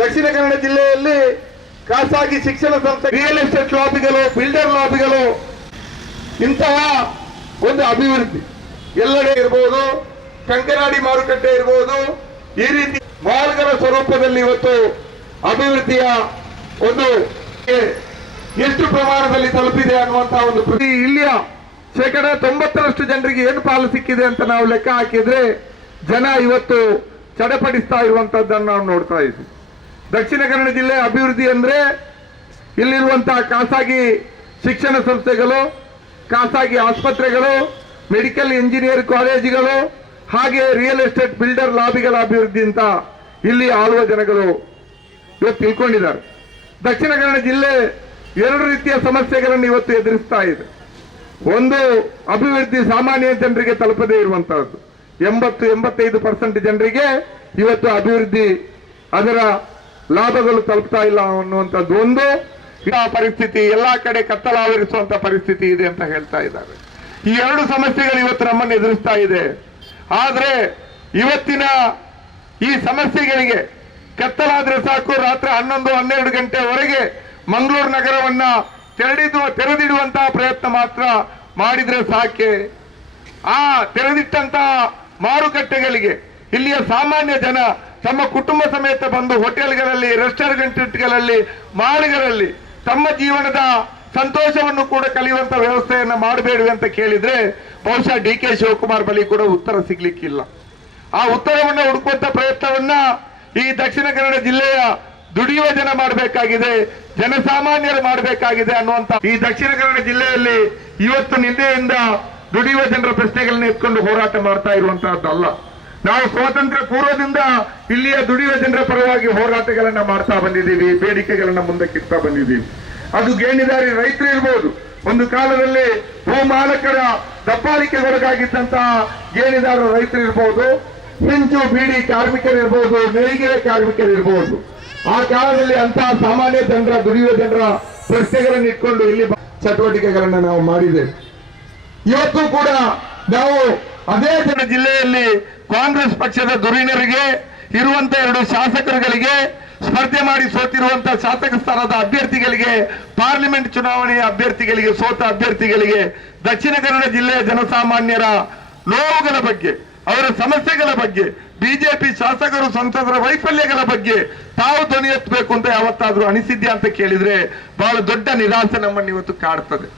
ದಕ್ಷಿಣ ಕನ್ನಡ ಜಿಲ್ಲೆಯಲ್ಲಿ ಖಾಸಗಿ ಶಿಕ್ಷಣ ಸಂಸ್ಥೆ, ರಿಯಲ್ ಎಸ್ಟೇಟ್ ಲಾಬಿಗಳು, ಬಿಲ್ಡರ್ ಲಾಬಿಗಳು, ಇಂತಹ ಒಂದು ಅಭಿವೃದ್ಧಿ ಎಲ್ಲೆಡೆ ಇರಬಹುದು, ಕಂಕನಾಡಿ ಮಾರುಕಟ್ಟೆ ಇರಬಹುದು, ಈ ರೀತಿ ಮಾಲ್ಗಳ ಸ್ವರೂಪದಲ್ಲಿ ಇವತ್ತು ಅಭಿವೃದ್ಧಿಯ ಒಂದು ಎಷ್ಟು ಪ್ರಮಾಣದಲ್ಲಿ ತಲುಪಿದೆ ಅನ್ನುವಂತಹ ಒಂದು ಇಲ್ಲಿಯ 90% ಜನರಿಗೆ ಏನು ಪಾಲು ಸಿಕ್ಕಿದೆ ಅಂತ ನಾವು ಲೆಕ್ಕ ಹಾಕಿದ್ರೆ ಜನ ಇವತ್ತು ಚಡಪಡಿಸ್ತಾ ಇರುವಂತದ್ದನ್ನು ನಾವು ನೋಡ್ತಾ ಇದ್ದೀವಿ. ದಕ್ಷಿಣ ಕನ್ನಡ ಜಿಲ್ಲೆ ಅಭಿವೃದ್ಧಿ ಅಂದ್ರೆ ಇಲ್ಲಿರುವಂತಹ ಖಾಸಗಿ ಶಿಕ್ಷಣ ಸಂಸ್ಥೆಗಳು, ಖಾಸಗಿ ಆಸ್ಪತ್ರೆಗಳು, ಮೆಡಿಕಲ್ ಇಂಜಿನಿಯರ್ ಕಾಲೇಜುಗಳು, ಹಾಗೆ ರಿಯಲ್ ಎಸ್ಟೇಟ್ ಬಿಲ್ಡರ್ ಲಾಬಿಗಳ ಅಭಿವೃದ್ಧಿ ಅಂತ ಇಲ್ಲಿ ಆಳುವ ಜನಗಳು ಇವತ್ತು ತಿಳ್ಕೊಂಡಿದ್ದಾರೆ. ದಕ್ಷಿಣ ಕನ್ನಡ ಜಿಲ್ಲೆ 2 ರೀತಿಯ ಸಮಸ್ಯೆಗಳನ್ನು ಇವತ್ತು ಎದುರಿಸ್ತಾ ಇದೆ. ಒಂದು, ಅಭಿವೃದ್ಧಿ ಸಾಮಾನ್ಯ ಜನರಿಗೆ ತಲುಪದೇ ಇರುವಂತಹದ್ದು. 80-85% ಜನರಿಗೆ ಇವತ್ತು ಅಭಿವೃದ್ಧಿ ಅದರ ಲಾಭಗಳು ತಲುಪ್ತಾ ಇಲ್ಲ ಅನ್ನುವಂಥದ್ದು ಒಂದು ಪರಿಸ್ಥಿತಿ, ಎಲ್ಲಾ ಕಡೆ ಕತ್ತಲಾವರಿಸುವಂತ ಪರಿಸ್ಥಿತಿ ಇದೆ ಅಂತ ಹೇಳ್ತಾ ಇದ್ದಾರೆ. ಈ 2 ಸಮಸ್ಯೆಗಳು ಇವತ್ತು ನಮ್ಮನ್ನು ಎದುರಿಸ್ತಾ ಇದೆ. ಆದ್ರೆ ಇವತ್ತಿನ ಈ ಸಮಸ್ಯೆಗಳಿಗೆ ಕತ್ತಲಾದ್ರೆ ಸಾಕು, ರಾತ್ರಿ 11-12 ಗಂಟೆವರೆಗೆ ಮಂಗಳೂರು ನಗರವನ್ನ ತೆರೆದಿಡುವಂತಹ ಪ್ರಯತ್ನ ಮಾತ್ರ ಮಾಡಿದ್ರೆ ಸಾಕೆ. ಆ ತೆರೆದಿಟ್ಟಂತಹ ಮಾರುಕಟ್ಟೆಗಳಿಗೆ ಇಲ್ಲಿಯ ಸಾಮಾನ್ಯ ಜನ ತಮ್ಮ ಕುಟುಂಬ ಸಮೇತ ಬಂದು ಹೋಟೆಲ್ಗಳಲ್ಲಿ, ರೆಸ್ಟೋರೆಂಟ್ಗಳಲ್ಲಿ, ಮಾಲ್ಗಳಲ್ಲಿ ತಮ್ಮ ಜೀವನದ ಸಂತೋಷವನ್ನು ಕೂಡ ಕಲಿಯುವಂತ ವ್ಯವಸ್ಥೆಯನ್ನ ಮಾಡಬೇಡಿ ಅಂತ ಕೇಳಿದ್ರೆ ಬಹುಶಃ ಡಿ.ಕೆ. ಶಿವಕುಮಾರ್ ಬಳಿ ಕೂಡ ಉತ್ತರ ಸಿಗ್ಲಿಕ್ಕಿಲ್ಲ. ಆ ಉತ್ತರವನ್ನ ಹುಡುಕುವಂತ ಪ್ರಯತ್ನವನ್ನ ಈ ದಕ್ಷಿಣ ಕನ್ನಡ ಜಿಲ್ಲೆಯ ದುಡಿಯುವ ಜನ ಮಾಡಬೇಕಾಗಿದೆ, ಜನಸಾಮಾನ್ಯರು ಮಾಡಬೇಕಾಗಿದೆ ಅನ್ನುವಂತ ಈ ದಕ್ಷಿಣ ಕನ್ನಡ ಜಿಲ್ಲೆಯಲ್ಲಿ ಇವತ್ತು ನಿನ್ನೆಯಿಂದ ದುಡಿಯುವ ಜನರ ಪ್ರಶ್ನೆಗಳನ್ನ ಎತ್ಕೊಂಡು ಹೋರಾಟ ಮಾಡ್ತಾ ಇರುವಂತಹದ್ದಲ್ಲ. ನಾವು ಸ್ವಾತಂತ್ರ್ಯ ಪೂರ್ವದಿಂದ ಇಲ್ಲಿಯ ದುಡಿಯುವ ಜನರ ಪರವಾಗಿ ಹೋರಾಟಗಳನ್ನ ಮಾಡ್ತಾ ಬಂದಿದ್ದೀವಿ, ಬೇಡಿಕೆಗಳನ್ನ ಮುಂದಕ್ಕಿಡ್ತಾ ಬಂದಿದ್ದೀವಿ. ಅದು ಗೇಣಿದಾರಿ ರೈತರು ಇರ್ಬೋದು, ಒಂದು ಕಾಲದಲ್ಲಿ ಭೂ ಮಾಲಕರ ದಬ್ಬಾಳಿಕೆಗೊಳಗಾಗಿದ್ದಂತಹ ಗೇಣಿದಾರ ರೈತರು ಇರ್ಬೋದು, ಹೆಂಚು ಬೀಡಿ ಕಾರ್ಮಿಕರಿರ್ಬೋದು, ನೇಯ್ಗೆ ಕಾರ್ಮಿಕರಿರ್ಬೋದು. ಆ ಕಾಲದಲ್ಲಿ ಅಂತಹ ಸಾಮಾನ್ಯ ಜನರ, ದುಡಿಯುವ ಜನರ ಪ್ರಶ್ನೆಗಳನ್ನು ಇಟ್ಕೊಂಡು ಇಲ್ಲಿ ಚಟುವಟಿಕೆಗಳನ್ನ ನಾವು ಮಾಡಿದ್ದೇವೆ. ಇವತ್ತು ಕೂಡ ನಾವು ಅದೇ ಜಿಲ್ಲೆಯಲ್ಲಿ ಕಾಂಗ್ರೆಸ್ ಪಕ್ಷದ ಧುರೀಣರಿಗೆ ಇರುವಂತ 2 ಶಾಸಕರುಗಳಿಗೆ, ಸ್ಪರ್ಧೆ ಮಾಡಿ ಸೋತಿರುವಂತಹ ಶಾಸಕ ಸ್ಥಾನದ ಅಭ್ಯರ್ಥಿಗಳಿಗೆ, ಪಾರ್ಲಿಮೆಂಟ್ ಚುನಾವಣೆಯ ಅಭ್ಯರ್ಥಿಗಳಿಗೆ, ಸೋತ ಅಭ್ಯರ್ಥಿಗಳಿಗೆ ದಕ್ಷಿಣ ಕನ್ನಡ ಜಿಲ್ಲೆಯ ಜನಸಾಮಾನ್ಯರ ನೋವುಗಳ ಬಗ್ಗೆ, ಅವರ ಸಮಸ್ಯೆಗಳ ಬಗ್ಗೆ, ಬಿಜೆಪಿ ಶಾಸಕರು ಸಂಸದರ ವೈಫಲ್ಯಗಳ ಬಗ್ಗೆ ತಾವು ಧ್ವನಿ ಎತ್ತಬೇಕು ಅಂತ ಯಾವತ್ತಾದ್ರೂ ಅನಿಸಿದ್ಯಾ ಅಂತ ಕೇಳಿದ್ರೆ ಬಹಳ ದೊಡ್ಡ ನಿರಾಸೆ ನಮ್ಮನ್ನು ಇವತ್ತು ಕಾಡ್ತದೆ.